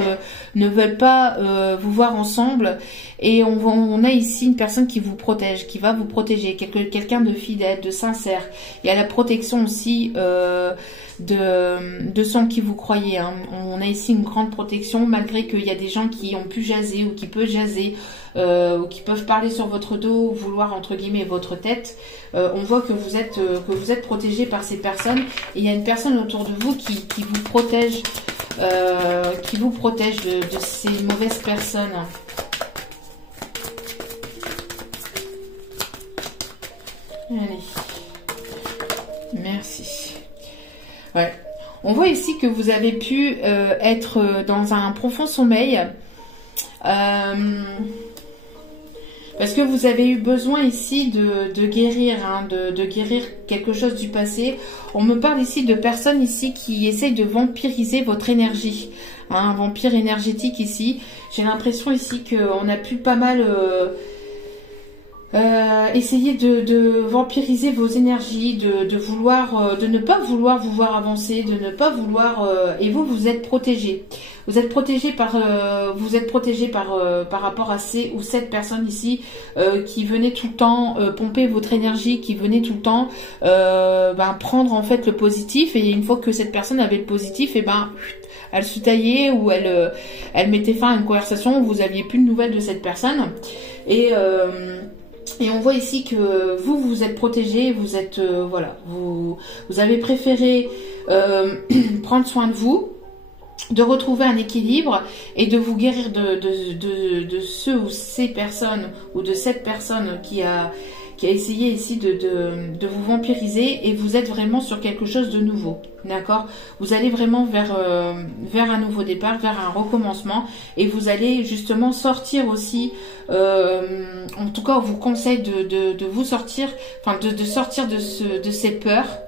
ne veulent pas vous voir ensemble. Et on a ici une personne qui vous protège, qui va vous protéger, quelqu'un de fidèle, de sincère. Il y a la protection aussi de ceux en qui vous croyez. Hein. On a ici une grande protection, malgré qu'il y a des gens qui ont pu jaser ou qui peuvent jaser. Ou qui peuvent parler sur votre dos, vouloir entre guillemets votre tête, on voit que vous êtes protégé par ces personnes. Et il y a une personne autour de vous qui vous protège, de ces mauvaises personnes. Allez, merci. Ouais. On voit ici que vous avez pu être dans un profond sommeil. Parce que vous avez eu besoin ici de guérir, hein, de guérir quelque chose du passé. On me parle ici de personnes ici qui essayent de vampiriser votre énergie. Hein, un vampire énergétique ici. J'ai l'impression ici qu'on a pu pas mal essayer de vampiriser vos énergies, de ne pas vouloir vous voir avancer, de ne pas vouloir... et vous êtes protégé. Vous êtes protégé par rapport à ces ou cette personne ici qui venait tout le temps pomper votre énergie, qui venait tout le temps prendre en fait le positif, et une fois que cette personne avait le positif, et elle se taillait ou elle mettait fin à une conversation où vous aviez plus de nouvelles de cette personne. Et on voit ici que vous êtes protégé, vous êtes voilà, vous avez préféré prendre soin de vous, de retrouver un équilibre et de vous guérir de ceux ou ces personnes ou de cette personne qui a essayé ici de vous vampiriser, et vous êtes vraiment sur quelque chose de nouveau, d'accord? Vous allez vraiment vers un nouveau départ, vers un recommencement, et vous allez justement sortir aussi, en tout cas on vous conseille de vous sortir, enfin de sortir de ces peurs.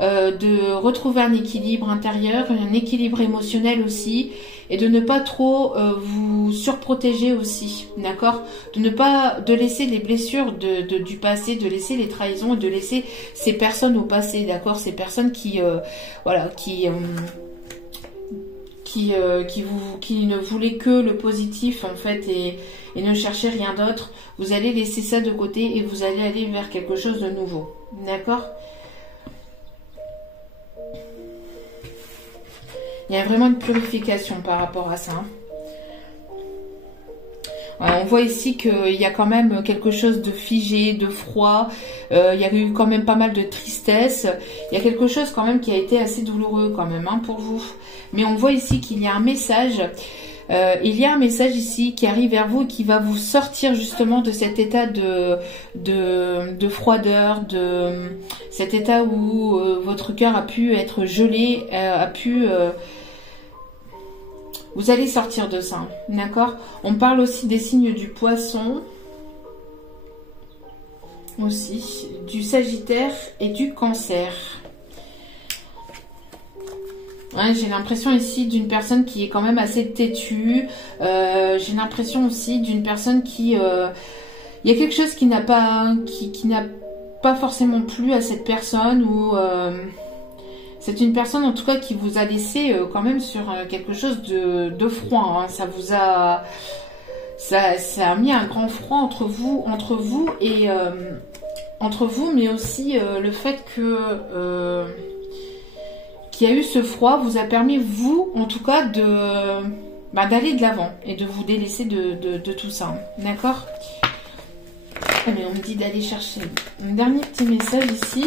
de retrouver un équilibre intérieur, un équilibre émotionnel aussi, et de ne pas trop vous surprotéger aussi, d'accord? De laisser les blessures du passé, de laisser les trahisons, et de laisser ces personnes au passé, d'accord? Ces personnes qui ne voulaient que le positif en fait et ne cherchaient rien d'autre. Vous allez laisser ça de côté et vous allez aller vers quelque chose de nouveau, d'accord? Il y a vraiment une purification par rapport à ça. On voit ici qu'il y a quand même quelque chose de figé, de froid. Il y a eu quand même pas mal de tristesse. Il y a quelque chose quand même qui a été assez douloureux quand même pour vous. Mais on voit ici qu'il y a un message. Il y a un message ici qui arrive vers vous et qui va vous sortir justement de cet état de froideur, de cet état où votre cœur a pu être gelé, vous allez sortir de ça, d'accord? On parle aussi des signes du poisson, aussi, du Sagittaire et du Cancer. Ouais, j'ai l'impression ici d'une personne qui est quand même assez têtue. J'ai l'impression aussi d'une personne qui... il y a quelque chose qui n'a pas forcément plu à cette personne ou... c'est une personne en tout cas qui vous a laissé quand même sur quelque chose de froid. Ça vous a... Ça a mis un grand froid entre vous et... entre vous, mais aussi le fait que... qu'il y a eu ce froid vous a permis, vous, en tout cas, d'aller de l'avant et de vous délaisser de tout ça. D'accord? Allez, on me dit d'aller chercher un dernier petit message ici.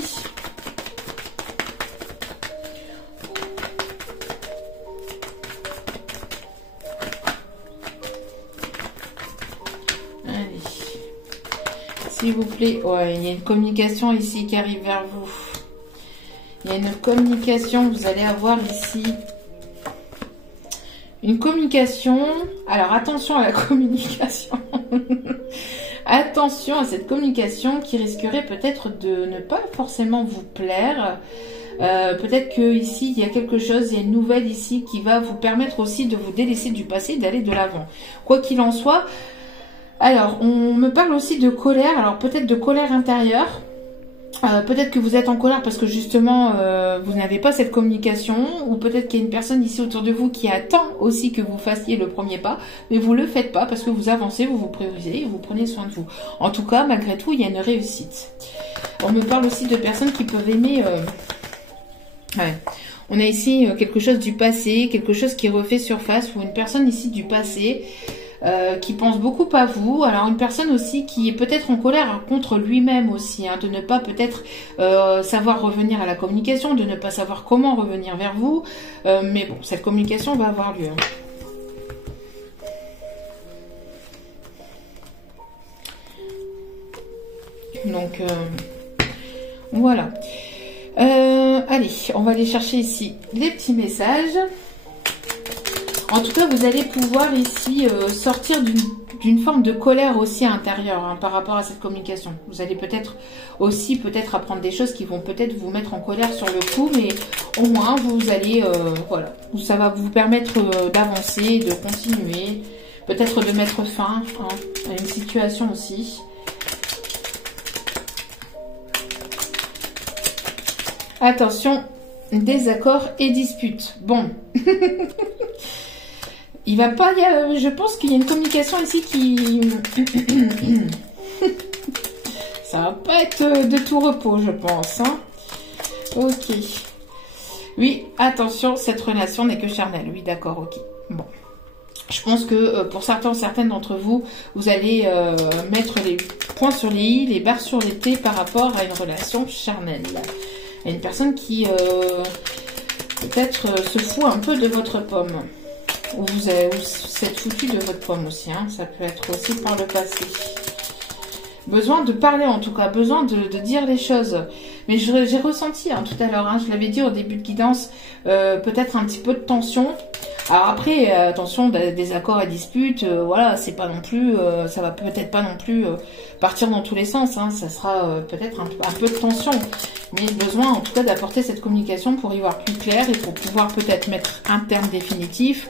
S'il vous plaît. Ouais, il y a une communication ici qui arrive vers vous. Il y a une communication, vous allez avoir ici. Une communication. Alors, attention à la communication. Attention à cette communication qui risquerait peut-être de ne pas forcément vous plaire. Peut-être que ici, il y a quelque chose, il y a une nouvelle ici qui va vous permettre aussi de vous délaisser du passé et d'aller de l'avant. Quoi qu'il en soit... Alors, on me parle aussi de colère, alors peut-être de colère intérieure, peut-être que vous êtes en colère parce que justement, vous n'avez pas cette communication, ou peut-être qu'il y a une personne ici autour de vous qui attend aussi que vous fassiez le premier pas, mais vous ne le faites pas parce que vous avancez, vous vous priorisez et vous prenez soin de vous. En tout cas, malgré tout, il y a une réussite. On me parle aussi de personnes qui peuvent aimer... Ouais. On a ici quelque chose du passé, quelque chose qui refait surface, ou une personne ici du passé... qui pense beaucoup à vous. Alors une personne aussi qui est peut-être en colère contre lui-même aussi, de ne pas peut-être savoir revenir à la communication, de ne pas savoir comment revenir vers vous, mais bon, cette communication va avoir lieu. Donc voilà. Allez, on va aller chercher ici les petits messages. En tout cas, vous allez pouvoir ici sortir d'une forme de colère aussi intérieure par rapport à cette communication. Vous allez peut-être aussi apprendre des choses qui vont peut-être vous mettre en colère sur le coup, mais au moins vous allez, voilà, ça va vous permettre d'avancer, de continuer, peut-être de mettre fin à une situation aussi. Attention, désaccord et dispute. Bon. Il va pas y avoir, je pense qu'il y a une communication ici qui... Ça va pas être de tout repos, je pense. Ok. Oui, attention, cette relation n'est que charnelle. Oui, d'accord, ok. Bon. Je pense que pour certaines d'entre vous, vous allez mettre les points sur les i, les barres sur les t par rapport à une relation charnelle. Il y a une personne qui peut-être se fout un peu de votre pomme. Ou vous êtes foutu de votre pomme aussi, ça peut être aussi par le passé. Besoin de parler en tout cas, besoin de dire les choses. Mais j'ai ressenti tout à l'heure, je l'avais dit au début de guidance, peut-être un petit peu de tension. Alors après, attention, des accords et disputes, voilà, c'est pas non plus, ça va peut-être pas non plus partir dans tous les sens, hein, ça sera peut-être un peu de tension, mais besoin en tout cas d'apporter cette communication pour y voir plus clair et pour pouvoir peut-être mettre un terme définitif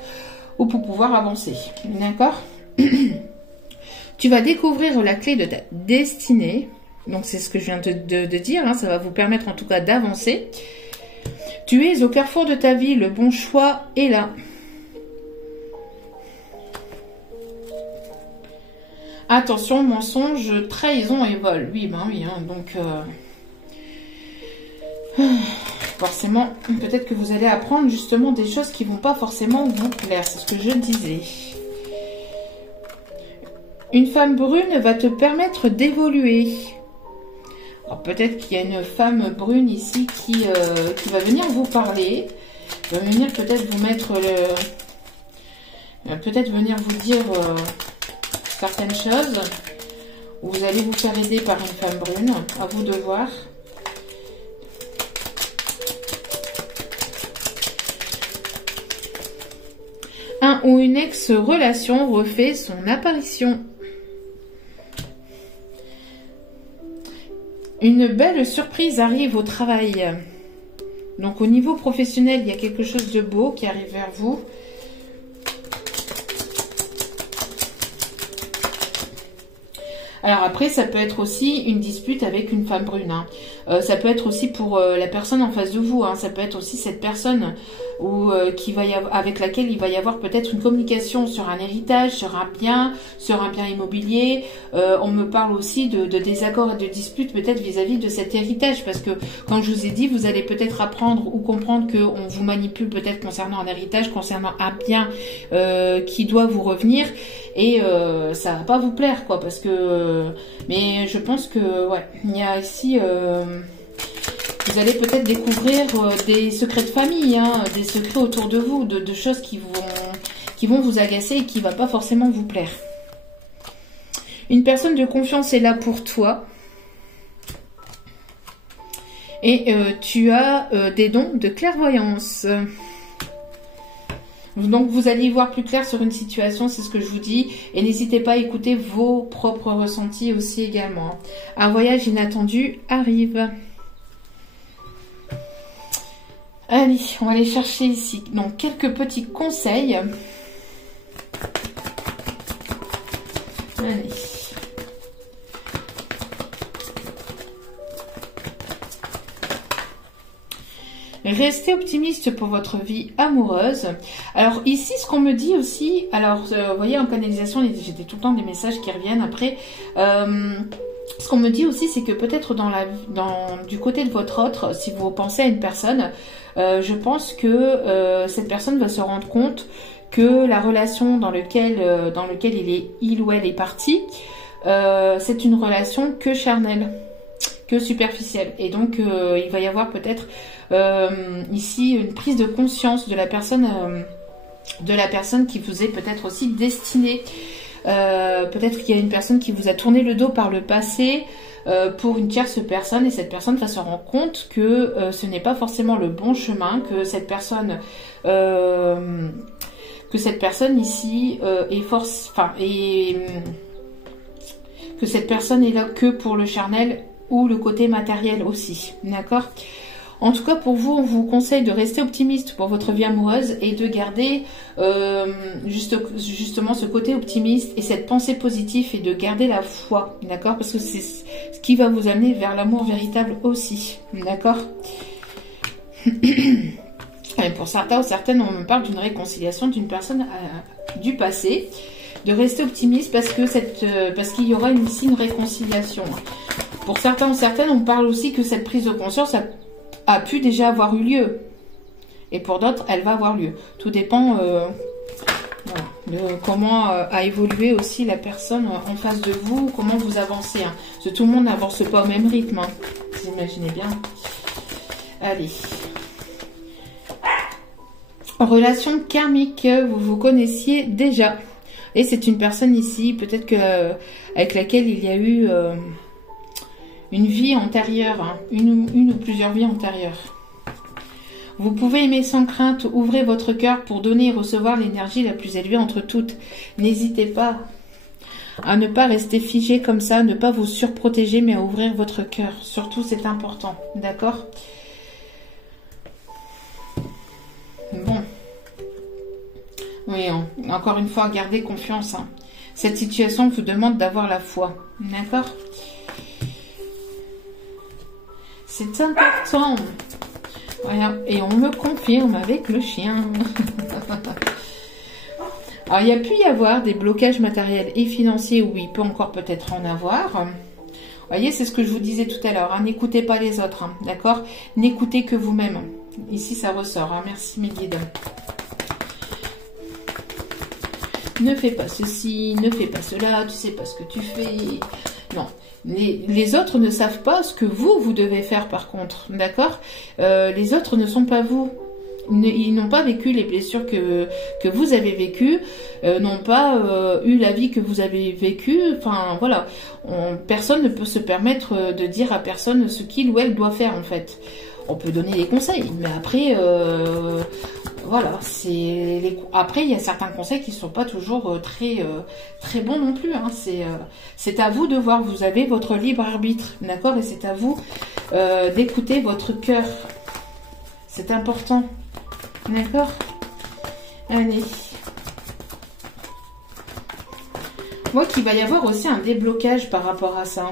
ou pour pouvoir avancer, d'accord? Tu vas découvrir la clé de ta destinée, donc c'est ce que je viens de dire, hein, ça va vous permettre en tout cas d'avancer. Tu es au carrefour de ta vie, le bon choix est là. Attention, mensonge, trahison et vol. Oui, ben oui, hein, donc forcément, peut-être que vous allez apprendre justement des choses qui vont pas forcément vous plaire, c'est ce que je disais. Une femme brune va te permettre d'évoluer. Alors peut-être qu'il y a une femme brune ici qui va venir vous parler, va venir peut-être vous mettre peut-être venir vous dire certaines choses, où vous allez vous faire aider par une femme brune, à vous de voir. Un ou une ex-relation refait son apparition. Une belle surprise arrive au travail. Donc au niveau professionnel, il y a quelque chose de beau qui arrive vers vous. Alors après, ça peut être aussi une dispute avec une femme brune. Hein. Ça peut être aussi pour la personne en face de vous. Hein. Ça peut être aussi cette personne avec laquelle il va y avoir peut-être une communication sur un héritage, sur un bien immobilier. On me parle aussi de désaccords et de disputes peut-être vis-à-vis de cet héritage. Parce que, comme je vous ai dit, vous allez peut-être apprendre ou comprendre qu'on vous manipule peut-être concernant un héritage, concernant un bien qui doit vous revenir. Et ça va pas vous plaire, quoi, parce que... mais je pense que, ouais, il y a ici... vous allez peut-être découvrir des secrets de famille, hein, des secrets autour de vous, de choses qui vont vous agacer et qui ne va pas forcément vous plaire. Une personne de confiance est là pour toi. Et tu as des dons de clairvoyance. Donc vous allez y voir plus clair sur une situation, c'est ce que je vous dis. Et n'hésitez pas à écouter vos propres ressentis aussi également. Un voyage inattendu arrive. Allez, on va aller chercher ici. Donc quelques petits conseils. Allez. Restez optimiste pour votre vie amoureuse. Alors ici, ce qu'on me dit aussi, alors vous voyez en canalisation, j'ai tout le temps des messages qui reviennent après. Ce qu'on me dit aussi, c'est que peut-être du côté de votre autre, si vous pensez à une personne, je pense que cette personne va se rendre compte que la relation dans lequel il ou elle est parti, c'est une relation que charnelle, que superficielle. Et donc il va y avoir peut-être ici une prise de conscience de la personne qui vous est peut-être aussi destinée. Peut-être qu'il y a une personne qui vous a tourné le dos par le passé pour une tierce personne, et cette personne va se rendre compte que ce n'est pas forcément le bon chemin, que cette personne ici que cette personne est là que pour le charnel ou le côté matériel aussi, d'accord? En tout cas, pour vous, on vous conseille de rester optimiste pour votre vie amoureuse et de garder justement ce côté optimiste et cette pensée positive et de garder la foi, d'accord? Parce que c'est ce qui va vous amener vers l'amour véritable aussi, d'accord? Et pour certains ou certaines, on me parle d'une réconciliation d'une personne du passé. De rester optimiste parce qu'il y aura ici une réconciliation. Pour certains ou certaines, on parle aussi que cette prise de conscience a pu déjà avoir eu lieu. Et pour d'autres, elle va avoir lieu. Tout dépend de comment a évolué aussi la personne en face de vous, comment vous avancez. Hein. Parce que tout le monde n'avance pas au même rythme. Hein. Vous imaginez bien. Allez. Relation karmique, vous vous connaissiez déjà. Et c'est une personne ici, peut-être avec laquelle il y a eu une vie antérieure, hein, une ou plusieurs vies antérieures. Vous pouvez aimer sans crainte, ouvrez votre cœur pour donner et recevoir l'énergie la plus élevée entre toutes. N'hésitez pas à ne pas rester figé comme ça, ne pas vous surprotéger, mais à ouvrir votre cœur. Surtout, c'est important, d'accord? Bon. Oui, encore une fois, gardez confiance. Hein. Cette situation vous demande d'avoir la foi, d'accord? C'est important. Voilà, et on me confirme avec le chien. Alors, il y a pu y avoir des blocages matériels et financiers, où il peut encore peut-être en avoir. Vous voyez, c'est ce que je vous disais tout à l'heure. Hein. N'écoutez pas les autres, hein, d'accord? N'écoutez que vous-même. Ici, ça ressort. Hein. Merci, mes guides. Ne fais pas ceci, ne fais pas cela, tu sais pas ce que tu fais. Non. Les autres ne savent pas ce que vous devez faire, par contre. D'accord? Les autres ne sont pas vous. Ils n'ont pas vécu les blessures que vous avez vécues, n'ont pas eu la vie que vous avez vécue. Enfin, voilà. Personne ne peut se permettre de dire à personne ce qu'il ou elle doit faire, en fait. On peut donner des conseils, mais après, voilà. Après, il y a certains conseils qui ne sont pas toujours très bons non plus. Hein. C'est à vous de voir. Vous avez votre libre arbitre, d'accord? Et c'est à vous d'écouter votre cœur. C'est important. D'accord? Allez. Moi, qu'il va y avoir aussi un déblocage par rapport à ça.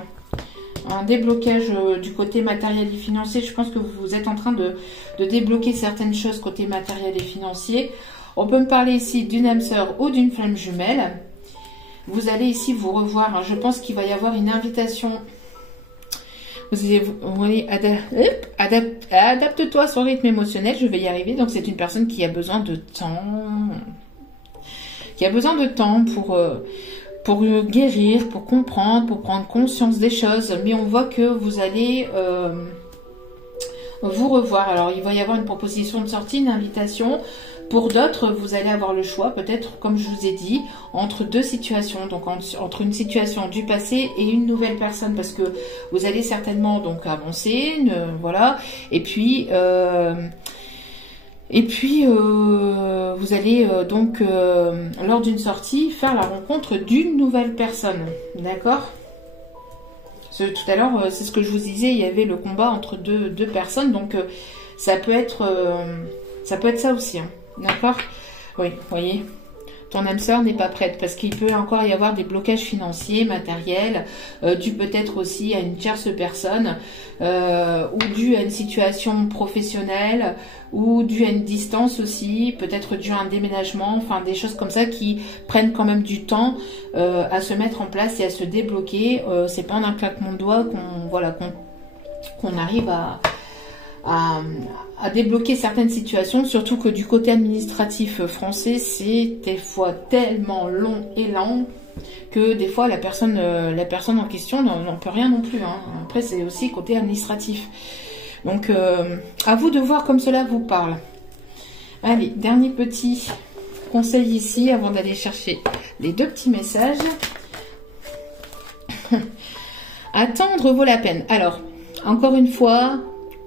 Un déblocage du côté matériel et financier. Je pense que vous êtes en train de débloquer certaines choses côté matériel et financier. On peut me parler ici d'une âme sœur ou d'une flamme jumelle. Vous allez ici vous revoir. Hein. Je pense qu'il va y avoir une invitation. Oui, adapte-toi à son rythme émotionnel, je vais y arriver. Donc c'est une personne qui a besoin de temps. Qui a besoin de temps pour guérir, pour comprendre, pour prendre conscience des choses. Mais on voit que vous allez vous revoir. Alors il va y avoir une proposition de sortie, une invitation. Pour d'autres, vous allez avoir le choix, peut-être, comme je vous ai dit, entre deux situations. Donc, entre une situation du passé et une nouvelle personne. Parce que vous allez certainement donc avancer, voilà. Et puis vous allez donc, lors d'une sortie, faire la rencontre d'une nouvelle personne. D'accord ? Tout à l'heure, c'est ce que je vous disais, il y avait le combat entre deux personnes. Donc, ça peut être ça aussi, hein. D'accord? Oui, vous voyez, ton âme sœur n'est pas prête parce qu'il peut encore y avoir des blocages financiers, matériels, dû peut-être aussi à une tierce personne, ou dû à une situation professionnelle, ou dû à une distance aussi, peut-être dû à un déménagement, enfin des choses comme ça qui prennent quand même du temps à se mettre en place et à se débloquer. C'est pas en un claquement de doigts qu'on arrive à débloquer certaines situations, surtout que du côté administratif français, c'est des fois tellement long et lent que des fois la personne en question n'en peut rien non plus. Hein. Après, c'est aussi côté administratif. Donc, à vous de voir comme cela vous parle. Allez, dernier petit conseil ici, avant d'aller chercher les deux petits messages. Attendre vaut la peine. Alors, encore une fois,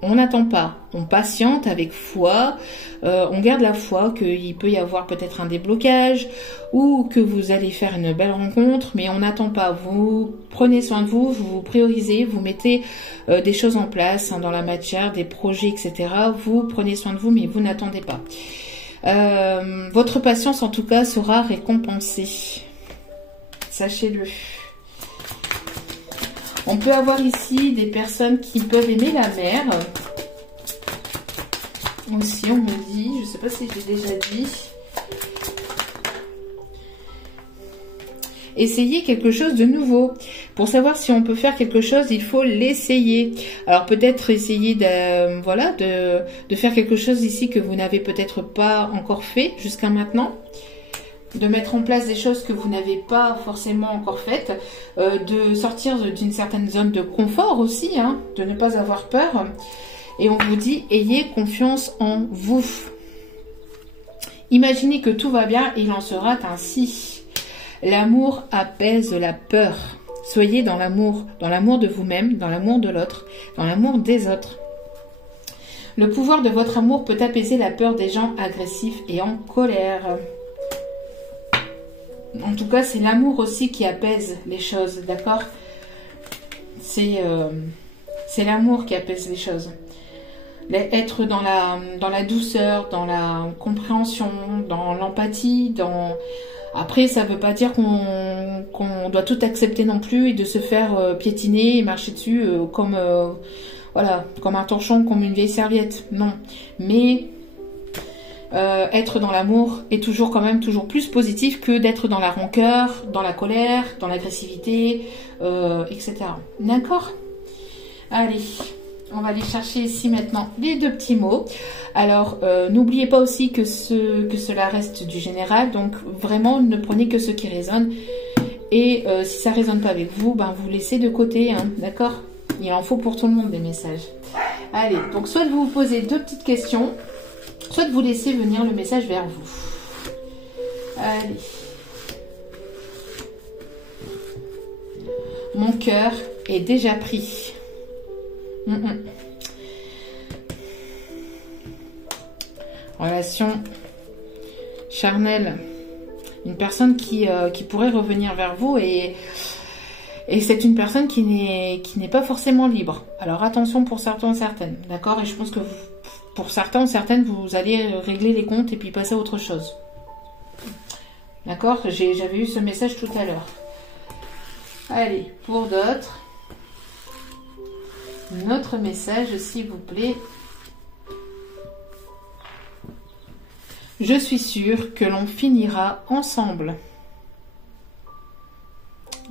on n'attend pas, on patiente avec foi, on garde la foi qu'il peut y avoir peut-être un déblocage ou que vous allez faire une belle rencontre, mais on n'attend pas. Vous prenez soin de vous, vous vous priorisez, vous mettez des choses en place hein, dans la matière, des projets, etc. Vous prenez soin de vous, mais vous n'attendez pas. Votre patience, en tout cas, sera récompensée. Sachez-le. On peut avoir ici des personnes qui peuvent aimer la mer. Aussi, on me dit, je ne sais pas si j'ai déjà dit. Essayez quelque chose de nouveau. Pour savoir si on peut faire quelque chose, il faut l'essayer. Alors peut-être essayer de faire quelque chose ici que vous n'avez peut-être pas encore fait jusqu'à maintenant. De mettre en place des choses que vous n'avez pas forcément encore faites, de sortir d'une certaine zone de confort aussi, hein, de ne pas avoir peur. Et on vous dit, ayez confiance en vous. Imaginez que tout va bien, il en sera ainsi. L'amour apaise la peur. Soyez dans l'amour de vous-même, dans l'amour de l'autre, dans l'amour des autres. Le pouvoir de votre amour peut apaiser la peur des gens agressifs et en colère. En tout cas, c'est l'amour aussi qui apaise les choses, d'accord? C'est l'amour qui apaise les choses. Être dans la douceur, dans la compréhension, dans l'empathie, Après, ça ne veut pas dire qu'on doit tout accepter non plus et de se faire piétiner et marcher dessus comme un torchon, comme une vieille serviette. Non. Mais être dans l'amour est toujours plus positif que d'être dans la rancœur, dans la colère, dans l'agressivité, etc. D'accord? Allez. On va aller chercher ici maintenant les 2 petits mots. Alors, n'oubliez pas aussi que cela reste du général. Donc, vraiment, ne prenez que ce qui résonne. Et si ça ne résonne pas avec vous, ben, vous laissez de côté. Hein, d'accord? Il en faut pour tout le monde des messages. Allez, donc soit vous vous posez 2 petites questions, soit vous laissez venir le message vers vous. Allez. Mon cœur est déjà pris. Relation charnelle. Une personne qui pourrait revenir vers vous et c'est une personne qui n'est pas forcément libre. Alors attention pour certains ou certaines, d'accord? Et je pense que pour certains ou certaines, vous allez régler les comptes et puis passer à autre chose. D'accord? J'avais eu ce message tout à l'heure. Allez, pour d'autres, notre message, s'il vous plaît. Je suis sûre que l'on finira ensemble.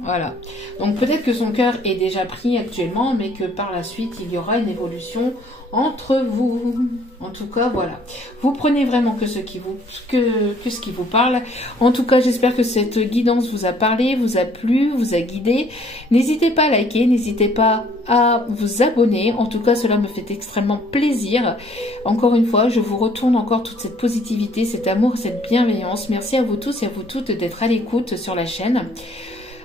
Voilà. Donc peut-être que son cœur est déjà pris actuellement, mais que par la suite, il y aura une évolution entre vous. En tout cas, voilà. Vous prenez vraiment que ce qui vous parle. En tout cas, j'espère que cette guidance vous a parlé, vous a plu, vous a guidé. N'hésitez pas à liker, n'hésitez pas à vous abonner. En tout cas, cela me fait extrêmement plaisir. Encore une fois, je vous retourne encore toute cette positivité, cet amour, cette bienveillance. Merci à vous tous et à vous toutes d'être à l'écoute sur la chaîne.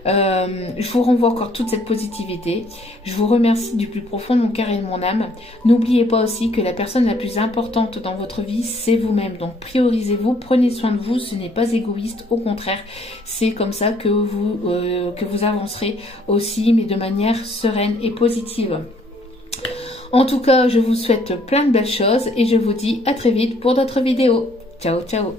Je vous renvoie encore toute cette positivité. Je vous remercie du plus profond de mon cœur et de mon âme. N'oubliez pas aussi que la personne la plus importante dans votre vie, c'est vous-même. Donc priorisez-vous, prenez soin de vous. Ce n'est pas égoïste, au contraire. C'est comme ça que vous avancerez aussi, mais de manière sereine et positive. En tout cas, je vous souhaite plein de belles choses et je vous dis à très vite pour d'autres vidéos. Ciao, ciao!